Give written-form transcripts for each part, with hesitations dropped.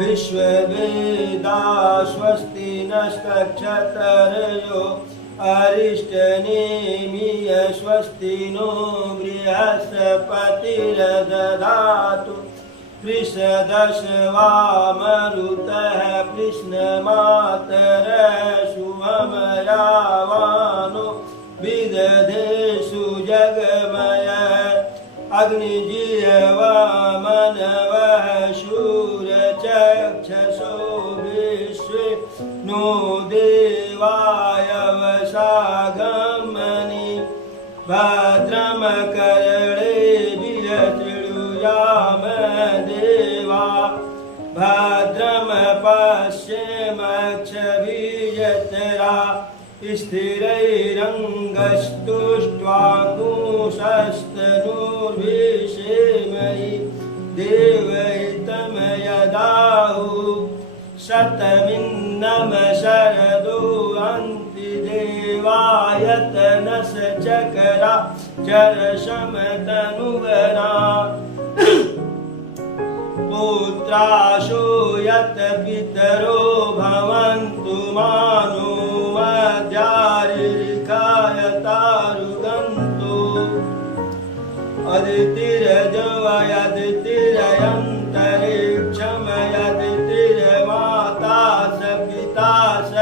विश्ववेदा स्वस्ति नक्षत्रयो अरिष्टनेमिय स्वस्ति नो बृहस्पतिर्दधातु वृषदशवामरुतः कृष्णमातरः शुभमयावानो विदधेषु जगमय अग्निजीवमनवः शूरचक्षसो विश्वे नो देवाय वशागमनि भद्रं कर्णेभिः शृणुयाम देवा भद्रं पश्येमक्षभिर्यजत्रा स्थिरैरङ्गस्तुष्ट्वाङ्गुशस्तनूर्भिषेमहि देवैतं यदाहुः शतमिन्नं शरदो अन्ति देवायतनश्चकरा चरशमतनुवरा पुत्राशो यत पितरो भवन्तु मानो मध्यारिकायतारुगन्तु अदितिरजवयदितिरयन्तरिक्षं यदितिर्माता स पिता स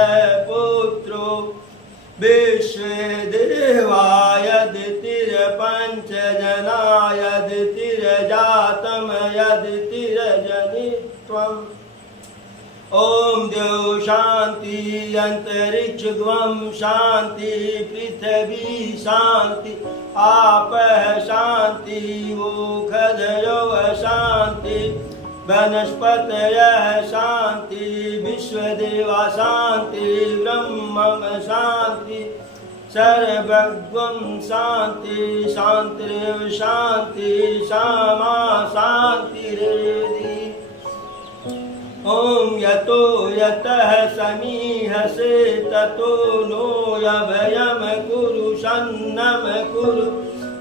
पुत्रो विश्वे देवा यदितिर्पञ्चजना यदितिर्जातं यदितिर्जनित्वम् ओम देव शांति अंतरिक्ष ग्वम शांति पृथ्वी शांति आप शांति ओखदयो शांति वनस्पतयः शांति विश्वदेवा शांति ब्रह्मम शांति सर्वज्ञं शांति शांतिरेव शांति क्षमा शांतिरेधि ओम यतो यतः समीहसे ततो नो अभयं कुरु शन्नं कुरु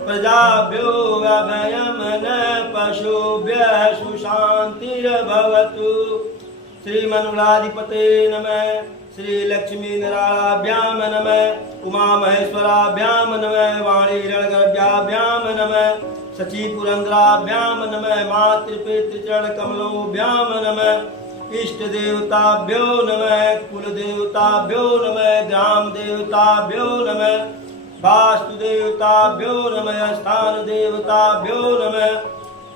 प्रजाभ्यो अभयं न पशुभ्यः सुशान्तिर्भवतु। श्रीमन्मलाधिपते नमः। श्री लक्ष्मी नारायणाभ्यां नमः। उमा महेश्वराभ्यां नमः। वाणी रणगर्भ्याभ्यां नमः। सची पुरंदराभ्यां नमः। मातृपितृचरण कमलोभ्यां नमः। इष्ट देवताभ्यो नमः। कुल देवताभ्यो नमः। ग्राम देवताभ्यो नमः। वास्तु देवताभ्यो नमः। स्थान देवताभ्यो नमः।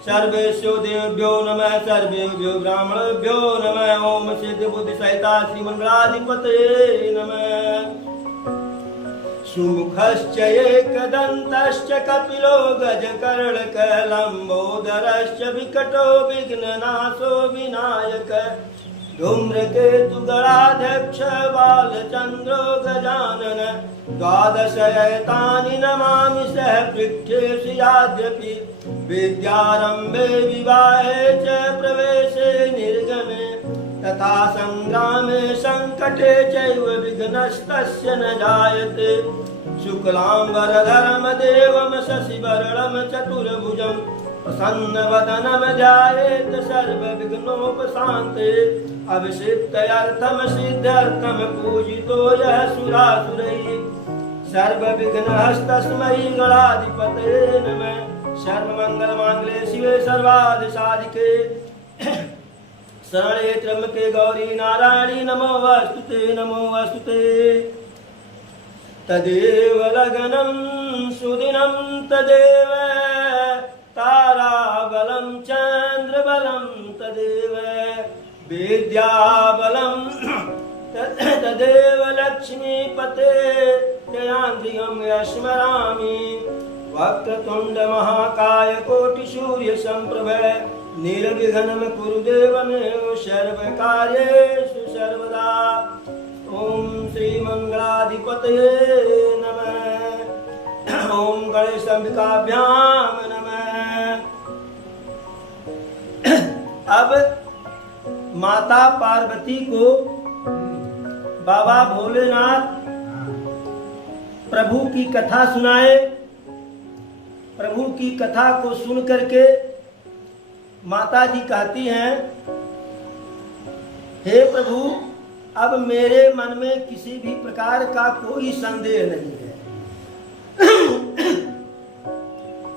सर्वेभ्यो देवभ्यो नमः। सर्वेभ्यो ब्राह्मणेभ्यो नमः। ओम सिद्ध बुद्धि सहिता श्रीमंगलाधिपतये नमः। सुमुखश्च एकदन्तश्च कपिलो गजकर्णकः लम्बोदरश्च विकटो विघ्ननाशो विनायकः धूम्रकेतुगणाध्यक्ष बालचन्द्रो गजानन द्वादश एतानि नमामि सह पृष्ठेषु याद्यपि विद्यारम्भे विवाहे च प्रवेशे निर्गमे तथा संग्रामे संकटे चैव विघ्नस्तस्य न जायते शुक्लाम्बरधरं देवं शशिवर्णं चतुर्भुजं प्रसन्नवदनं ध्यायेत् सर्वविघ्नोपशान्ते अभिषिक्तयर्थं सिद्ध्यर्थं पूजितो यः सुरासुरैः सर्वविघ्नहस्तस्मै गणाधिपतये नमः। सर्वमङ्गलमाङ्गल्ये शिवे सर्वार्धसाधिके शरणे त्र्यंबके गौरी नारायणी नमोऽस्तुते नमोऽस्तुते। तदेव लग्नं सुदिनं तदेव ताराबलं चन्द्रबलं तदेव विद्याबलं तदेव लक्ष्मीपते दयान्द्रियं स्मरामि। वक्रतुण्ड महाकाय कोटिसूर्यसम्प्रभ निर्विघ्नं कुरुदेव मे सर्वकार्येषु सर्वदा। ओम श्रीमंगलाधिपतये नमः। ओम गणेशाम्बिकाभ्यां नमः। अब माता पार्वती को बाबा भोलेनाथ प्रभु की कथा सुनाए। प्रभु की कथा को सुन करके माता जी कहती हैं हे प्रभु, अब मेरे मन में किसी भी प्रकार का कोई संदेह नहीं है।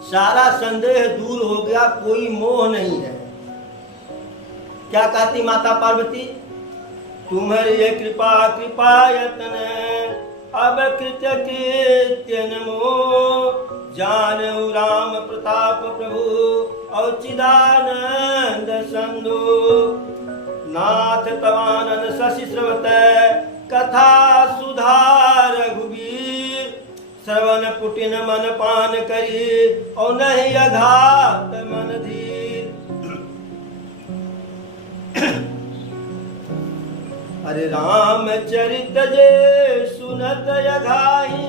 सारा संदेह दूर हो गया, कोई मोह नहीं है। क्या कहती माता पार्वती? तुम्हारी कृपा कृपा यतन अब कृत्य कृत्य नमो, जानऊ राम प्रताप प्रभु औचिदानंद संधु, नाथ तवानन शशि श्रवत कथा सुधार रघुबीर, श्रवण पुटिन मन पान करी और नहीं अघात मन धीर। अरे राम चरित जे सुनत अघाई,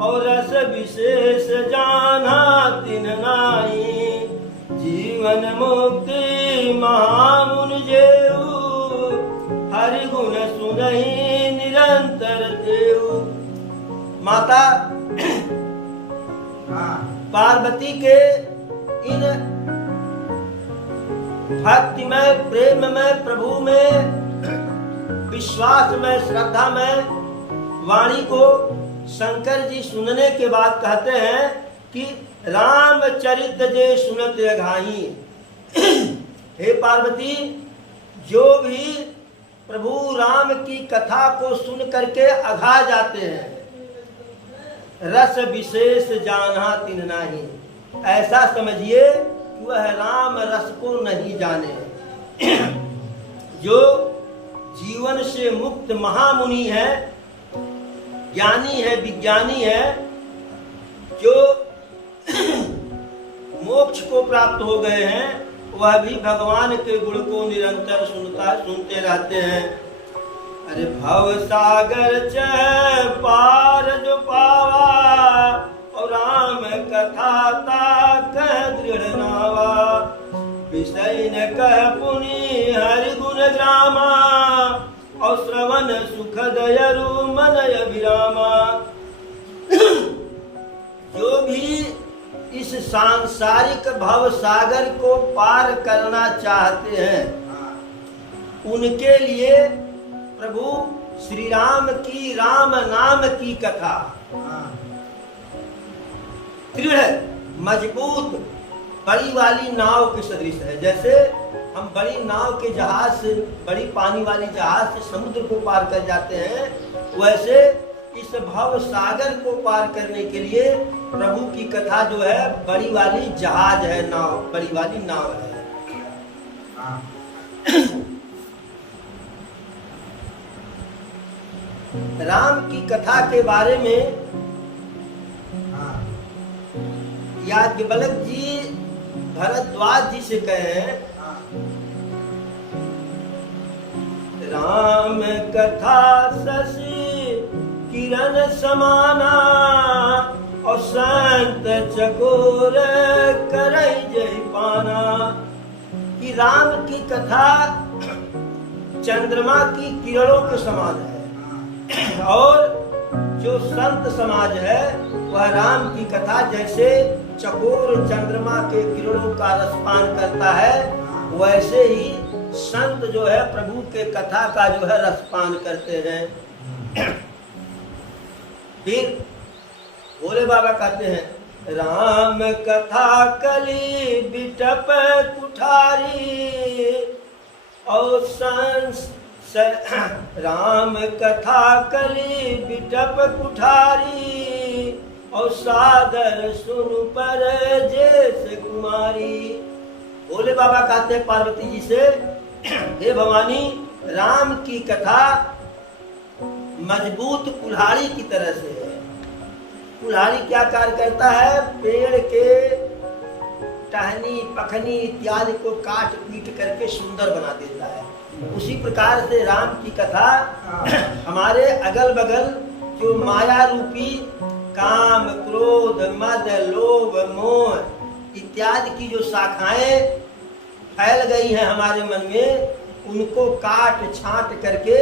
और रस विशेष जाना तिन नाई, जीवन मुक्ति महामुनि जेऊ, हरि गुण सुनहि निरंतर देऊ। माता पार्वती के इन भक्तिमय प्रेममय प्रभु में विश्वास में श्रद्धा में वाणी को शंकर जी सुनने के बाद कहते हैं कि रामचरित जे सुनत अघाई। हे पार्वती, जो भी प्रभु राम की कथा को सुन करके अघा जाते हैं, रस विशेष जाना तिन नाही, ऐसा समझिए कि वह राम रस को नहीं जाने। जो जीवन से मुक्त महामुनि है, ज्ञानी है, विज्ञानी है, जो मोक्ष को प्राप्त हो गए हैं, वह भी भगवान के गुण को निरंतर सुनते रहते हैं। अरे भव सागर च पार जो पावा, और राम कथा ताक दृढ़ नावा, विषय न कह पुनि हरि गुण ग्रामा, और श्रवण सुख दयरु मनय विरामा। जो भी इस सांसारिक भव सागर को पार करना चाहते हैं, उनके लिए प्रभु श्री राम की राम नाम की कथा दृढ़ मजबूत बड़ी वाली नाव के सदृश है। जैसे हम बड़ी नाव के जहाज से, बड़ी पानी वाली जहाज से समुद्र को पार कर जाते हैं, वैसे इस भव सागर को पार करने के लिए प्रभु की कथा जो है बड़ी वाली जहाज है, नाव, बड़ी वाली नाव है। राम की कथा के बारे में याज्ञवल्क्य जी भरद्वाज जी से कहे, राम कथा शशि किरण समाना, और संत चकोर करई जय पाना। कि राम की कथा चंद्रमा की किरणों के समान है, और जो संत समाज है वह राम की कथा जैसे चकोर चंद्रमा के किरणों का रसपान करता है, वैसे ही संत जो है प्रभु के कथा का जो है रसपान करते हैं। फिर भोले बाबा कहते हैं, राम कथा कली बिटप कुठारी, और राम कथा कली बिटप कुठारी, और सादर सुन पर जैसे कुमारी। भोले बाबा कहते हैं पार्वती जी से, हे भवानी, राम की कथा मजबूत कुल्हाड़ी की तरह से है। कुल्हाड़ी क्या कार्य करता है? पेड़ के टहनी पखनी इत्यादि को काट पीट करके सुंदर बना देता है। उसी प्रकार से राम की कथा हमारे अगल बगल जो माया रूपी काम क्रोध मद लोभ मोह इत्यादि की जो शाखाएं फैल गई हैं हमारे मन में, उनको काट छांट करके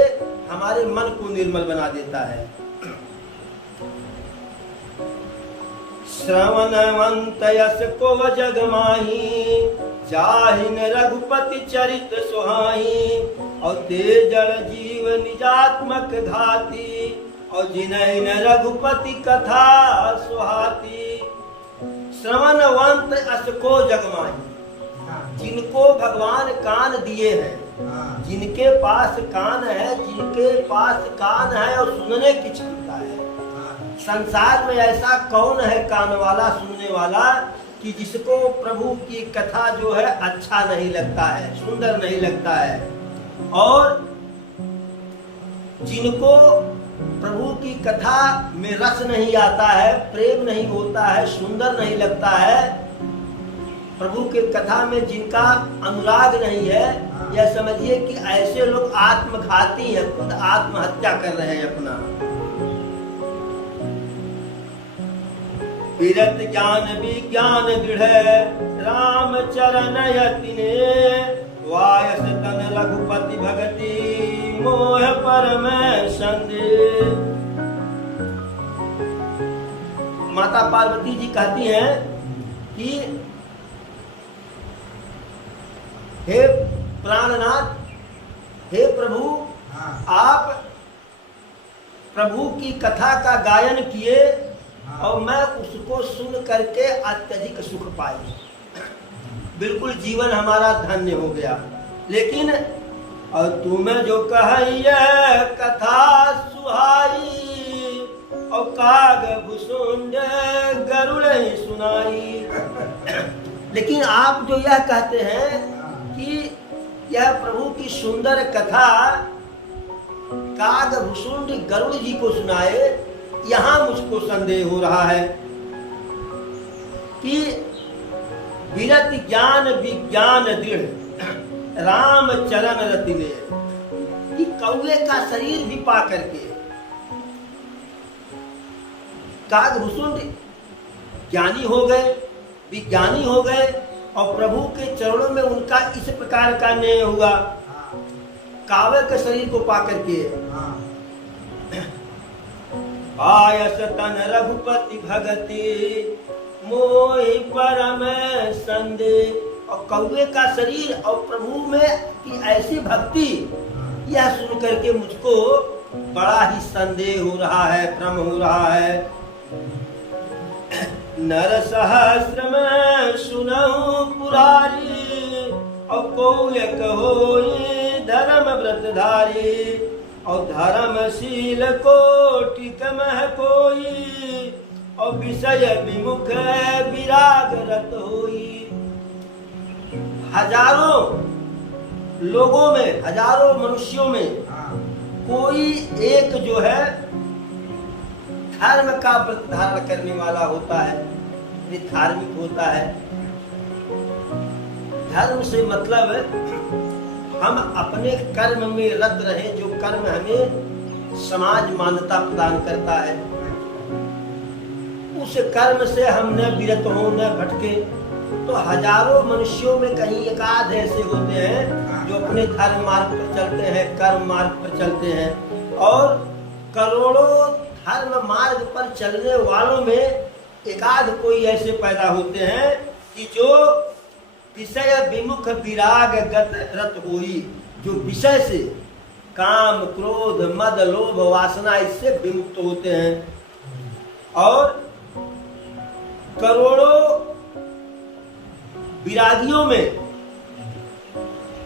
हमारे मन को निर्मल बना देता है। श्रवणवंत यस को जग माही, जाहिन रघुपति चरित सुहाई। और ते जड़ जीव निजात्मक घाती, और जिनैन रघुपति कथा सुहाती। श्रवणवंत यस को जग माही, जिनको भगवान कान दिए हैं, जिनके पास कान है, जिनके पास कान है और सुनने की क्षमता है। संसार में ऐसा कौन है कान वाला, सुनने वाला, कि जिसको प्रभु की कथा जो है अच्छा नहीं लगता है, सुंदर नहीं लगता है। और जिनको प्रभु की कथा में रस नहीं आता है, प्रेम नहीं होता है, सुंदर नहीं लगता है, प्रभु के कथा में जिनका अनुराग नहीं है, यह समझिए कि ऐसे लोग आत्मघाती हैं, खुद आत्महत्या कर रहे हैं अपना। विरत ज्ञान विज्ञान दृढ़, राम चरण यतिने, वायस तन रघुपति भगति, मोह परम संदेह। माता पार्वती जी कहती हैं कि हे प्राणनाथ, हे प्रभु, आप प्रभु की कथा का गायन किए और मैं उसको सुन करके अत्यधिक सुख पाई, बिल्कुल जीवन हमारा धन्य हो गया। लेकिन और तुम्हें जो कहिए कथा सुहाई, और काग भुसुंड गरुड़ ही सुनाई। लेकिन आप जो यह कहते हैं कि यह प्रभु की सुंदर कथा काग भुसुंड गरुड़ जी को सुनाए, यहाँ मुझको संदेह हो रहा है कि विरत ज्ञान विज्ञान दृढ़, राम चरण रति में, कि कौवे का शरीर भी पा करके काग भुसुंड ज्ञानी हो गए, विज्ञानी हो गए, और प्रभु के चरणों में उनका इस प्रकार का न्याय हुआ, कावे के शरीर को पा करके। आयस तन रघुपति भगति, मोहि परम संदेह। और कौवे का शरीर और प्रभु में की ऐसी भक्ति, यह सुन करके मुझको बड़ा ही संदेह हो रहा है, भ्रम हो रहा है। नर सहस्र में सुनहु पुरारी, और कौलिक होई धर्म व्रतधारी। और धर्मशील कोटि कमह कोई, और विषय विमुख विराग रत होई। हजारों लोगों में, हजारों मनुष्यों में कोई एक जो है धर्म का व्रत धारण करने वाला होता है, धार्मिक होता है। धर्म से मतलब हम अपने कर्म में रत रहे, जो कर्म हमें समाज मान्यता प्रदान करता है, उस कर्म से हम न विरत हो, न भटके। तो हजारों मनुष्यों में कहीं एकाध ऐसे होते हैं जो अपने धर्म मार्ग पर चलते हैं, कर्म मार्ग पर चलते हैं। और करोड़ों धर्म मार्ग पर चलने वालों में एकाध कोई ऐसे पैदा होते हैं कि जो विषय विमुख विराग गत रत होई, जो विषय से काम क्रोध मद लोभ वासना इससे विमुक्त होते हैं। और करोड़ों विरागियों में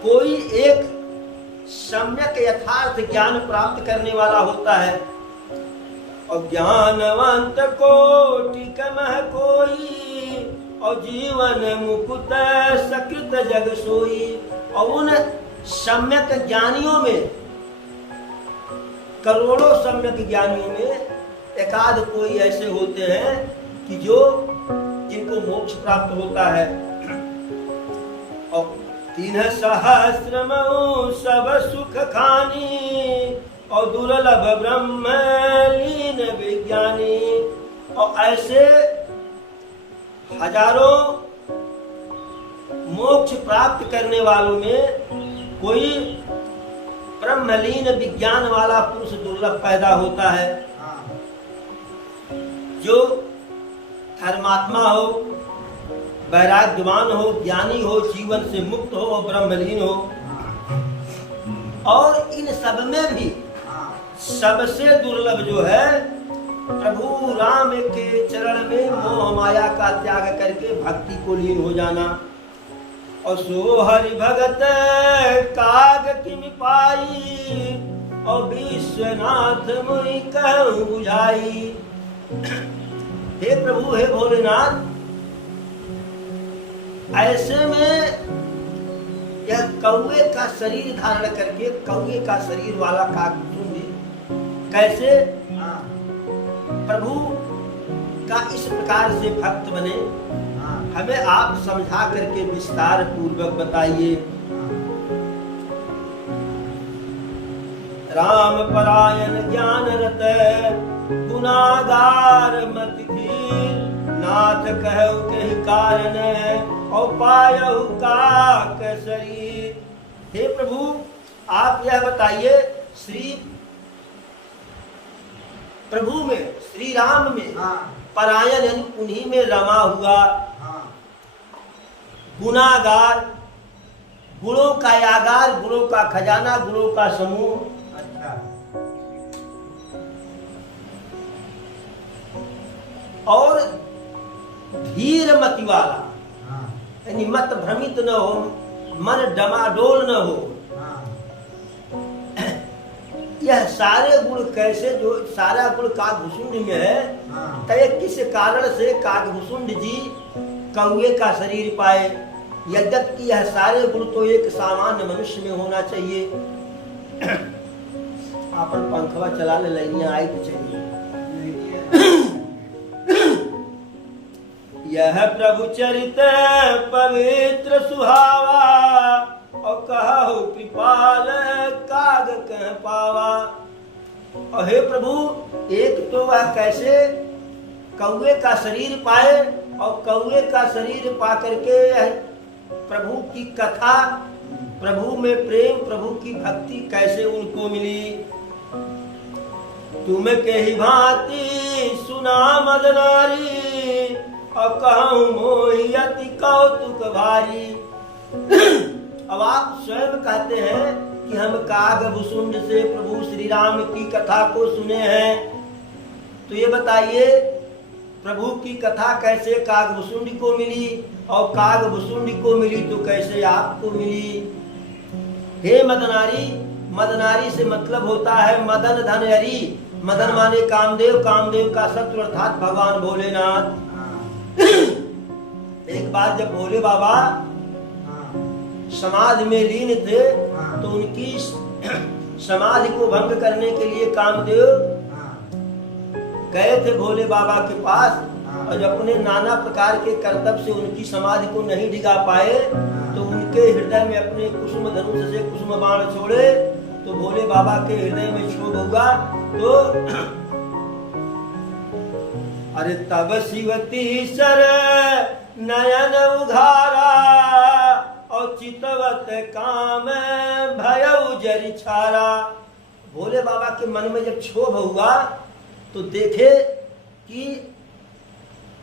कोई एक सम्यक यथार्थ ज्ञान प्राप्त करने वाला होता है। और ज्ञानवंत कोटि कमह कोई, और जीवन मुकुट सकृत जग सोई। और उन सम्यक ज्ञानियों में, करोड़ों सम्यक ज्ञानियों में एकाध कोई ऐसे होते हैं कि जो जिनको मोक्ष प्राप्त होता है। और 3 सहस्र सब सुख खानी, और दुर्लभ ब्रह्म लीन विज्ञानी। और ऐसे हजारों मोक्ष प्राप्त करने वालों में कोई ब्रह्मलीन विज्ञान वाला पुरुष दुर्लभ पैदा होता है, जो धर्मात्मा हो, वैराग्यवान हो, ज्ञानी हो, जीवन से मुक्त हो और ब्रह्मलीन हो। और इन सब में भी सबसे दुर्लभ जो है प्रभु राम के चरण में मोह माया का त्याग करके भक्ति को लीन हो जाना। और सो हरि भगत काग किम पाई, और विश्वनाथ मुनि कहूँ बुझाई। हे प्रभु, हे भोलेनाथ, ऐसे में यह कौवे का शरीर धारण करके कौवे का शरीर वाला कागभुसुंडी कैसे प्रभु का इस प्रकार से भक्त बने, हमें आप समझा करके विस्तार पूर्वक बताइए। राम परायण ज्ञान रत गुनागार मति धीर, नाथ कहु के कारण और पायहु काक शरीर। हे प्रभु, आप यह बताइए, श्री प्रभु में, श्री राम में परायण यानी उन्हीं में रमा हुआ, गुनागार, गुणों का यागार, गुणों का खजाना, गुणों का समूह। और धीर मति वाला, यानी मत भ्रमित न हो, मन डमाडोल न हो। यह सारे गुण कैसे, जो सारा गुण कागभुसुंड में है, तय किस कारण से कागभुसुंड जी कौवे का शरीर पाए, यद्यपि यह सारे गुण तो एक सामान्य मनुष्य में होना चाहिए। आपन पंखवा चला ले, लाइनिया आई तो चाहिए। यह प्रभु चरित पवित्र सुहावा, और कहु कृपाल काग कह पावा। और हे प्रभु, एक तो वह कैसे कौवे का शरीर पाए, और कौवे का शरीर पा करके प्रभु की कथा, प्रभु में प्रेम, प्रभु की भक्ति कैसे उनको मिली। तुम के ही भांति सुना मद नारी, और कहूँ मोहि अति कौतुक भारी। अब आप स्वयं कहते हैं कि हम कागभुसुंड से प्रभु श्री राम की कथा को सुने हैं, तो ये बताइए प्रभु की कथा कैसे कागभुसुंड को मिली, और कागभुसुंड को मिली तो कैसे आपको मिली। हे मदनारी, मदनारी से मतलब होता है मदन धन हरि। मदन माने कामदेव, कामदेव का शत्रु अर्थात भगवान भोलेनाथ। एक बार जब भोले बाबा समाधि में लीन थे, तो उनकी समाधि को भंग करने के लिए कामदेव गए थे भोले बाबा के पास, और जब अपने नाना प्रकार के कर्तव्य से उनकी समाधि को नहीं डिगा पाए, तो उनके हृदय में अपने कुसुम धनुष से कुसुम बाण छोड़े, तो भोले बाबा के हृदय में क्षोभ हुआ। तो अरे तब शिवती सर नयन उघारा, और चितवत काम भयउ जरि छारा। भोले बाबा के मन में जब क्षोभ हुआ, तो देखे कि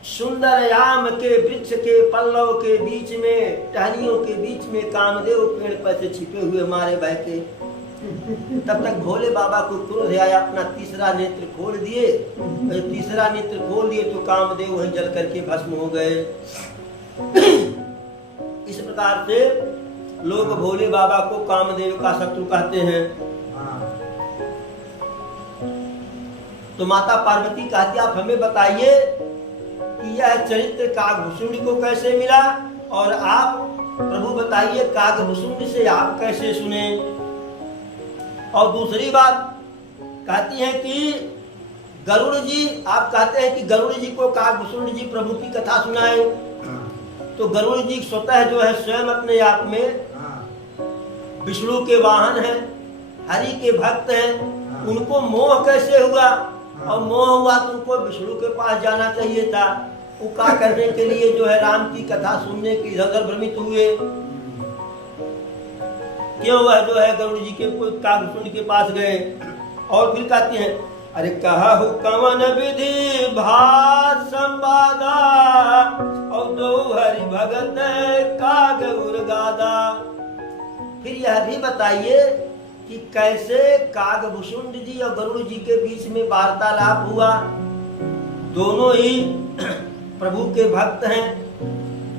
सुंदर आम के वृक्ष के पल्लव के बीच में, टहनियों के बीच में कामदेव पेड़ पर से छिपे हुए मारे बैठे। तब तक भोले बाबा को क्रोध आया, अपना तीसरा नेत्र खोल दिए। तीसरा नेत्र खोल दिए तो कामदेव वहीं जल करके भस्म हो गए। इस प्रकार से लोग भोले बाबा को कामदेव का शत्रु कहते हैं। तो माता पार्वती कहती, आप हमें बताइए कि यह चरित्र कागभुसुंड को कैसे मिला, और आप प्रभु बताइए कागभुसुंड से आप कैसे सुने। और दूसरी बात कहती है कि गरुड़ जी, आप कहते हैं कि गरुड़ जी को कागभुसुंड जी प्रभु की कथा सुनाए, तो गरुड़ जी स्वतः जो है स्वयं अपने आप में विष्णु के वाहन हैं, हरि के भक्त हैं। उनको मोह कैसे हुआ, और मोह हुआ तो उनको विष्णु के पास जाना चाहिए था। उका करने के लिए जो है राम की कथा सुनने के इधर उधर भ्रमित हुए। क्यों वह जो है गरुड़ जी के कागभुसुंड के पास गए। और फिर कहते हैं अरे कहु कवन विधि भात संवादा, और दो हरि भगत काग उर्गादा। फिर यह भी बताइए कि कैसे कागभूषुंड जी और गरुड़ जी के बीच में वार्तालाप हुआ। दोनों ही प्रभु के भक्त हैं,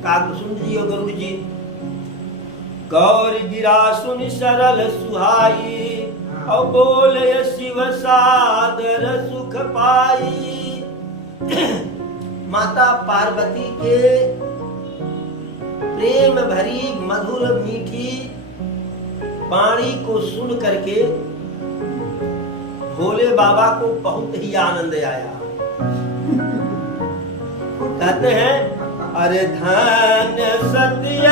कागभूषुंड जी और गरुड़ जी। गौरी गिरा सुन सरल सुहाई, और बोले शिव सादर सुख पाई। माता पार्वती के प्रेम भरी मधुर मीठी वाणी को सुन करके भोले बाबा को बहुत ही आनंद आया। कहते हैं, अरे धन सत्य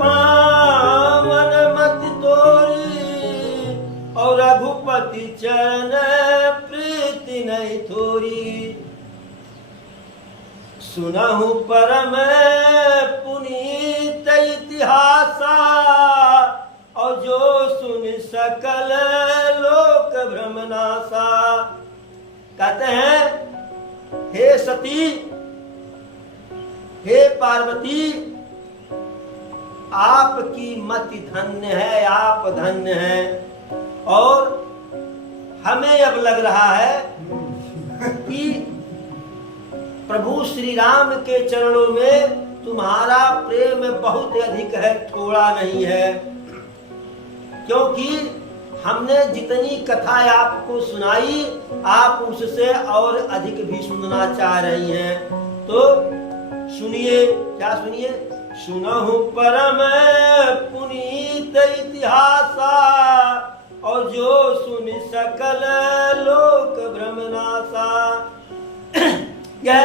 पावन मति तोरी, और रघुपति चरण प्रीति नहीं थोरी। सुनहु परम पुनीत इतिहासा, और जो सुन सकल लोक भ्रमनासा। कहते हैं, हे सती, हे पार्वती, आपकी मति धन्य है, आप धन्य हैं। और हमें अब लग रहा है कि प्रभु श्री राम के चरणों में तुम्हारा प्रेम बहुत अधिक है, थोड़ा नहीं है। क्योंकि हमने जितनी कथा आपको सुनाई, आप उससे और अधिक भी सुनना चाह रही हैं। तो सुनिए, क्या सुनिए? सुनहु परम पुनीत इतिहासा, और जो सुन सकल लोक भ्रमनासा। यह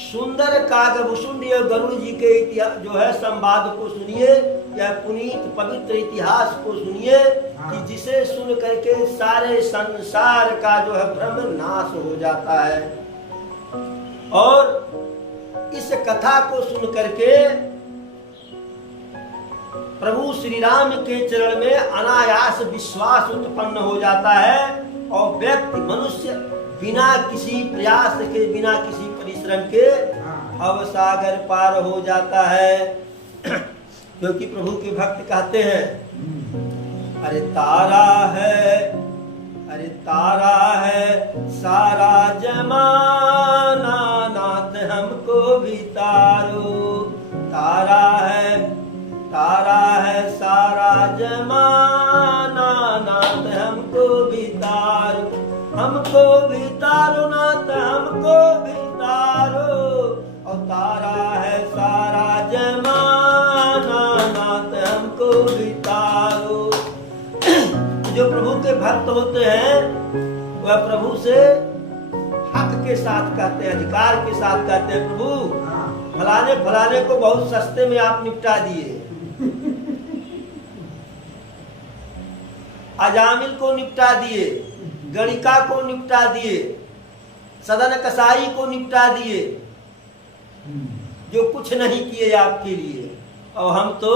सुंदर कागभूषुंड और गरुड़ जी के इतिहास जो है संवाद को सुनिए, यह पुनीत पवित्र इतिहास को सुनिए, कि जिसे सुन करके सारे संसार का जो है भ्रम नाश हो जाता है। और इस कथा को सुन करके प्रभु श्री राम के चरण में अनायास विश्वास उत्पन्न हो जाता है, और व्यक्ति मनुष्य बिना किसी प्रयास के, बिना किसी परिश्रम के भव सागर पार हो जाता है। क्योंकि प्रभु के भक्त कहते हैं, अरे तारा है, अरे तारा है सारा जमाना, नाथ हमको भी तारो। तारा है, तारा है सारा जमाना, नाथ हमको भी तारो। हमको भी तारो नाथ, हमको भी तारो। और तारा है सारा जमाना, नाथ हमको भी तारो। जो प्रभु के भक्त होते हैं वह प्रभु से हक के साथ कहते हैं, अधिकार के साथ कहते हैं, प्रभु फलाने फलाने को बहुत सस्ते में आप निपटा दिए, अजामिल को निपटा दिए, गणिका को निपटा दिए, सदन कसाई को निपटा दिए, जो कुछ नहीं किए आपके लिए। और हम तो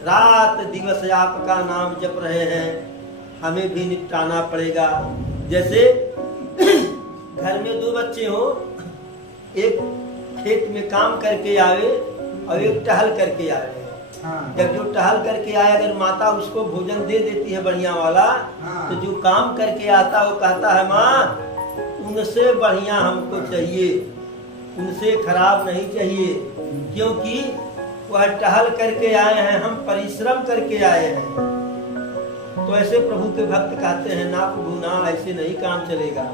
रात दिवस आपका नाम जप रहे हैं, हमें भी निपटाना पड़ेगा। जैसे घर में दो बच्चे हो, एक खेत में काम करके आवे और एक टहल करके आवे। जब जो टहल करके आए, अगर माता उसको भोजन दे देती है बढ़िया वाला, तो जो काम करके आता वो कहता है, माँ उनसे बढ़िया हमको चाहिए, उनसे खराब नहीं चाहिए, क्योंकि वह टहल करके आए हैं, हम परिश्रम करके आए हैं। तो ऐसे प्रभु के भक्त कहते हैं, ना प्रभु ना, ऐसे नहीं काम चलेगा,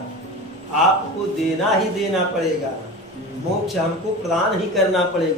आपको देना ही देना पड़ेगा, मोक्ष हमको प्रदान ही करना पड़ेगा।